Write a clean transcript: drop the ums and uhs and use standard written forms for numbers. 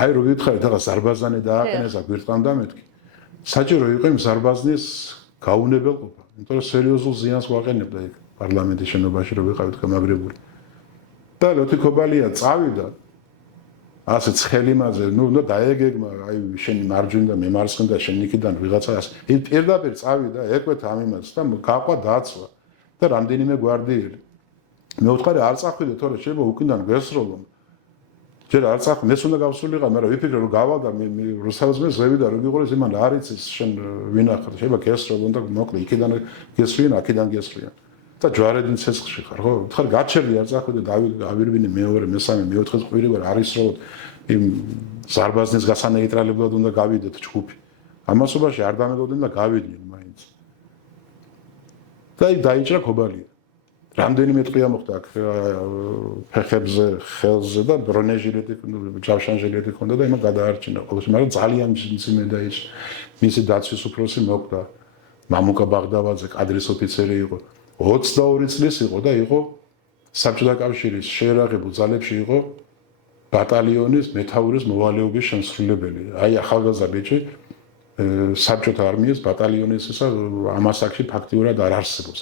აი რო გითხარით ახლა ზარბაზანი დააყენეს აქ გვერდთან მეთქი. საჭირო იყო იმ ზარბაზნის გაუნებელყოფა, იმიტომ რომ სერიოზულ ზიანს ვაყენებდა იქ პარლამენტის შენობაში რო ვიყავით გამაგრებული. და ლოთიქობალია წავიდა ასე ცხელიმაზე, უნდა დაეგეგმა, აი შენი მარჯვენა და მე მარცხნიდან შენ იქიდან ვიღაცას. ის პირდაპირ წავიდა, ეკვეთა ამ იმას და გაყვა დაცვა და რამდენიმე გვარდიელი. მე ვთქვარი არ წახვიდე, თორე შეიძლება უკიდან გესროლო. ჯერ არ წახ მეც უნდა გავსულიყო, მაგრამ ვიფიქრე რომ გავალ და მე რუსთავის მე ზევიდა რომ გიყოლეს იმან არ იცის შენ ვინახარ, შეიძლება გესროლონ და მოკლე იქიდან გესრიან, აქედან გესრიან. და ჯვარედინ ცეცხლში ხარ, ხო? ხარ გაჩერდი არ წახვიდე დავირბინე მეორე, მესამე, მეოთხე ყვირი ვარ არ ისროლოთ იმ ზარბაზნის გასანეიტრალებლად უნდა გავიდეთ ჯგუფი. ამასობაში არ დამეგოდნენ და გავიდნენ მაინც. და იქ დაიჭრა ქობალია. რამდენიმე ტყვია მოხდა აქ ფეხებზე, ხელზე და ბრონეჟილეტი, ჯავშანჟილეტი ჰქონდა და იმან გადაარჩინა ყოველთვის, მაგრამ ძალიან მძიმე დაიჭრა. მისი დაცვის უფროსი მოკვდა. მამუკა ბაღდავაძე კადრის ოფიცერი იყო. 22 წლის იყო და იყო საბჭოთა კავშირის შეერაღებულ ძალებში იყო ბატალიონის მეთაურის მოვალეობის შემსრულებელი. აი ახალგაზრდა ბიჭი საბჭოთა არმიის ბატალიონის ისა ამ ასაკში ფაქტიურად არ არსებობს.